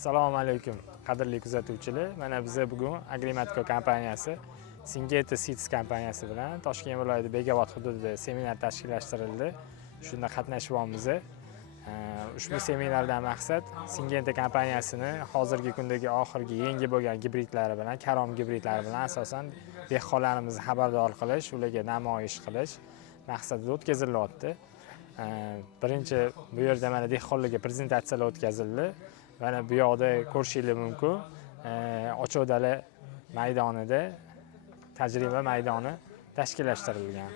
Assalomu alaykum qadrli kuzatuvchilar. Mana biz bugun Agrimatco kompaniyasi Syngenta Seeds kompaniyasi bilan Toshkent viloyati Bekobod hududida seminar tashkillashtirildi. Shunda qatnashibmiz. Ushbu seminardan maqsad Syngenta kompaniyasini hozirgi kundagi oxirgi yangi bo'lgan gibridlari bilan, karom gibridlari bilan asosan dehqonlarimizni xabardor qilish, ularga namoyish qilish maqsadida o'tkazilyapti. Birinchi bu yerda mana dehqonlarga prezentatsiyalar o'tkazildi. Mana bu yoqda ko'rishingiz mumkin. Ochoqdala maydonida tajriba maydoni tashkillashtirilgan.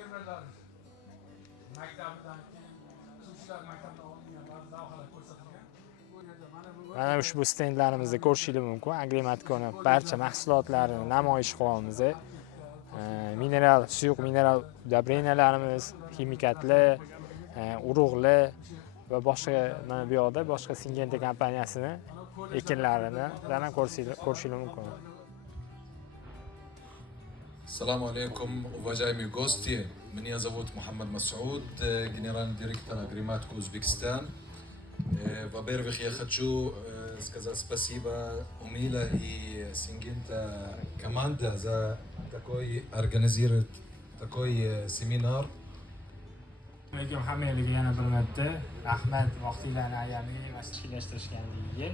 Mana ushbu stendlarimizda ko'rishingiz mumkin. Agrimatco'ning barcha mahsulotlarini namoyish qilyapmiz. Mineral, suyuq mineral udobrenyalarimiz, ximikatlar, urug'lar va boshqa mana bu yoqda boshqa Syngenta kompaniyasini ekinlarini ham ko'rishingiz mumkin. Ассаламу алейкум, уважаемые гости. Меня зовут Мухаммад Масуд, генеральный директор Agrimatco Узбекистан. Во-первых, я хочу сказать спасибо Умила и Syngenta команда за организировать такой семинар. Lekin hammaga yana bir marta rahmat vaqtinglarni ayamay tashkillashtirishganligiga.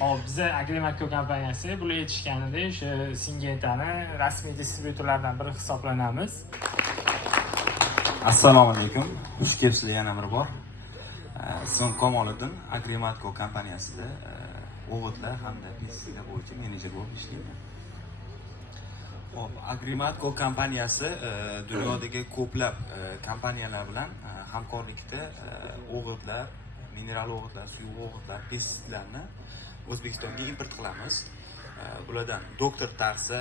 Hop, biz Agrimatco kompaniyasi bular aytishganidek, o'sha Syngentani rasmiy distribyutorlardan biri hisoblanamiz. Assalomu alaykum. Xush kelibsizlar yana bir bor. Ismim Komoliddin, Agrimatco kompaniyasida o'g'itlar hamda pestitsidlar bo'yicha menejer bo'lib ishlayman. Hop, Agrimatco kompaniyasi dunyodagi ko'plab kompaniyalar bilan hamkorlikda o'g'itlar, mineral o'g'itlar, suyuq o'g'itlar, pestitsidlarni O'zbekistonga import qilamiz. Bulardan doktor tarsi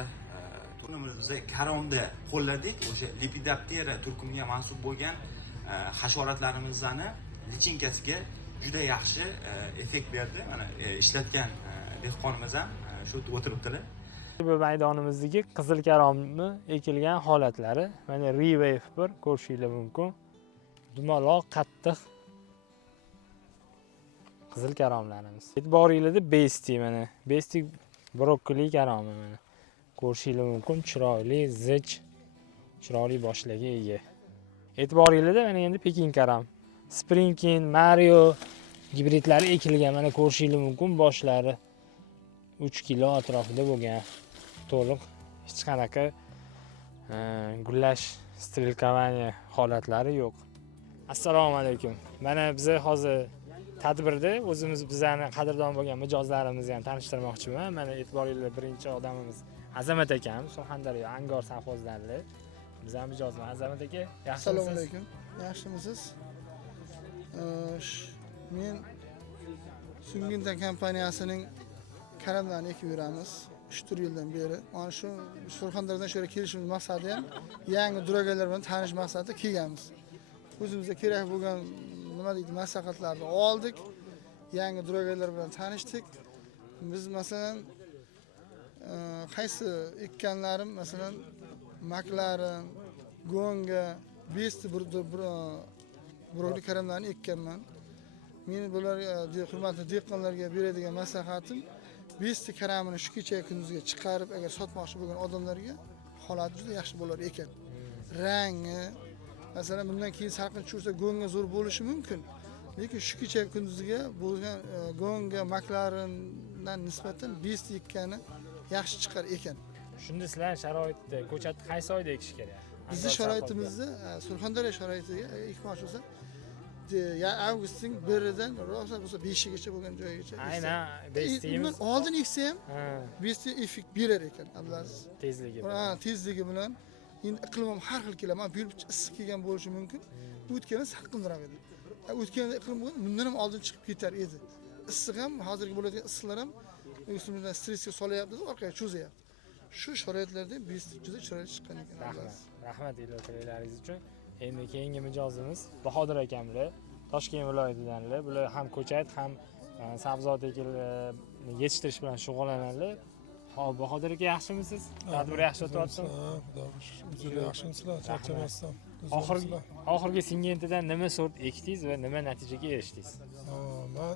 turkumimizda karomda qo'lladik. O'sha Lepidoptera turkumiga mansub bo'lgan hasharotlarimizni lichinkasiga juda yaxshi effekt berdi. Mana ishlatgan dehqonimiz ham shu o'tiribdilar. Bu maydonimizdagi qizil karomni ekilgan holatlari. Mana Rewave 1 ko'rishingiz mumkin. Dumaloq, qattiq qizil karomlarimiz. E'tiboringizda Besti mana. Besti brokkoli karomi mana. Ko'rishingiz mumkin, chiroyli, zich, chiroyli boshlarga ega. E'tiboringizda mana endi Pekin karom. Sprinkin, Mario gibridlari ekilgan. Mana ko'rishingiz mumkin, boshlari 3 kilo atrofida bo'lgan. To'liq hech qanaqa gullash, strelkovaniya holatlari yo'q. Assalomu alaykum. Mana biz hozir tadbirda bizani qadrdon bo'lgan mijozlarimizni ham tanishtirmoqchiman. Mana e'tiboringizga birinchi odamimiz Azamat akam, Surxondaryo Angor savxozlari. Biz ham mijozmiz. Azamat aka, yaxshimisiz? Assalomu alaykum. Yaxshimisiz? Men Syngenta kompaniyasining karamlarini ekib yuramiz 3-4 yildan beri. Mana shu Surxondaryodan shunga kelishimiz maqsadi ham yangi drogalar bilan tanish maqsadida kelganmiz. O'zimizga kerak bo'lgan nima deydi maslahatlarni oldik. Yangi drogalar bilan tanishdik. Biz masalan qaysi ekkanlarim masalan maklarin, gonga, besti brokoli karamlarni ekkanman. Men bular hurmatli dehqonlarga beradigan maslahatim besti karamini shu kecha kunduzga chiqarib agar sotmoqchi bo'lgan odamlarga holati juda yaxshi bo'lar ekan. Rangi masalan bundan keyin salqin tushsa gonga zo'r bo'lishi mumkin. Lekin shu kecha kunduzga bo'lgan gonga maklarindan nisbatan besti ekkani yaxshi chiqar ekan. Shunda sizlar sharoitda ko'chatni qaysi oyda ekish kerak? Bizning sharoitimizda Surxondaryo sharoitiga ekmoqchi bo'lsa avgustning 1-dan rosa bo'lsa 5-gacha bo'lgan joygacha. Aynan bestimiz. Oldin eksa ham besti effekt berar ekan, ablaziz. Tezligi. Tezligi bilan endi iqlim ham har xil keladi. Mana bu yil issiq kelgan bo'lishi mumkin. O'tganda salqinroq edi. O'tganda iqlim bo'lgan, bundan ham oldin chiqib ketar edi. Issiq ham hozirgi bo'ladigan issiqlar ham o'zimizdan stressga solyapti, orqaga cho'zyapti. Shu sharoitlarda besti juda chiroyli chiqqan ekan. Rahmat iltimolaringiz uchun. Endi keyingi mijozimiz Bahodir akamlar, Toshkent viloyatidanlar. Bular ham ko'chat, ham sabzavot yetishtirish bilan shug'ullanadilar. Xo'p, Bahodir aka, yaxshimisiz? Tadbir yaxshi o'tyaptimi? Xudoga shukr. Yaxshimisizlar? Charchamasdan. Oxirgi Syngentadan nima sort ekdingiz va nima natijaga erishdingiz? Men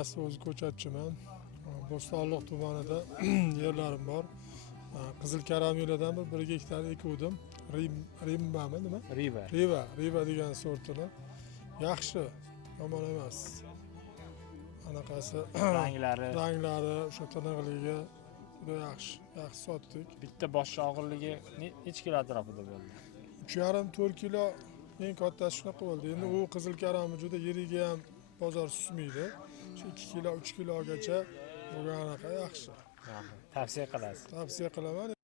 asli o'zi ko'chatchiman. Bo'stonliq tumanida yerlarim bor. Qizil karameladan bir gektar ekuvdim. Rimbami nima? Riva degan sortini. Yaxshi, yomon emas. Anaqasi ranglari, o'sha tiniqligi juda yaxshi sotdik. Bitta bosh og'irligi necha kilo atrofida bo'ldi? 3,5-4 kilo eng kattasi shunaqa bo'ldi. Endi u qizil karami juda yeriga ham bozor susmaydi. Shu 2 kilo, 3 kilogacha bo'lganaqa yaxshi. Tavsiya qilasiz? Tavsiya qilaman.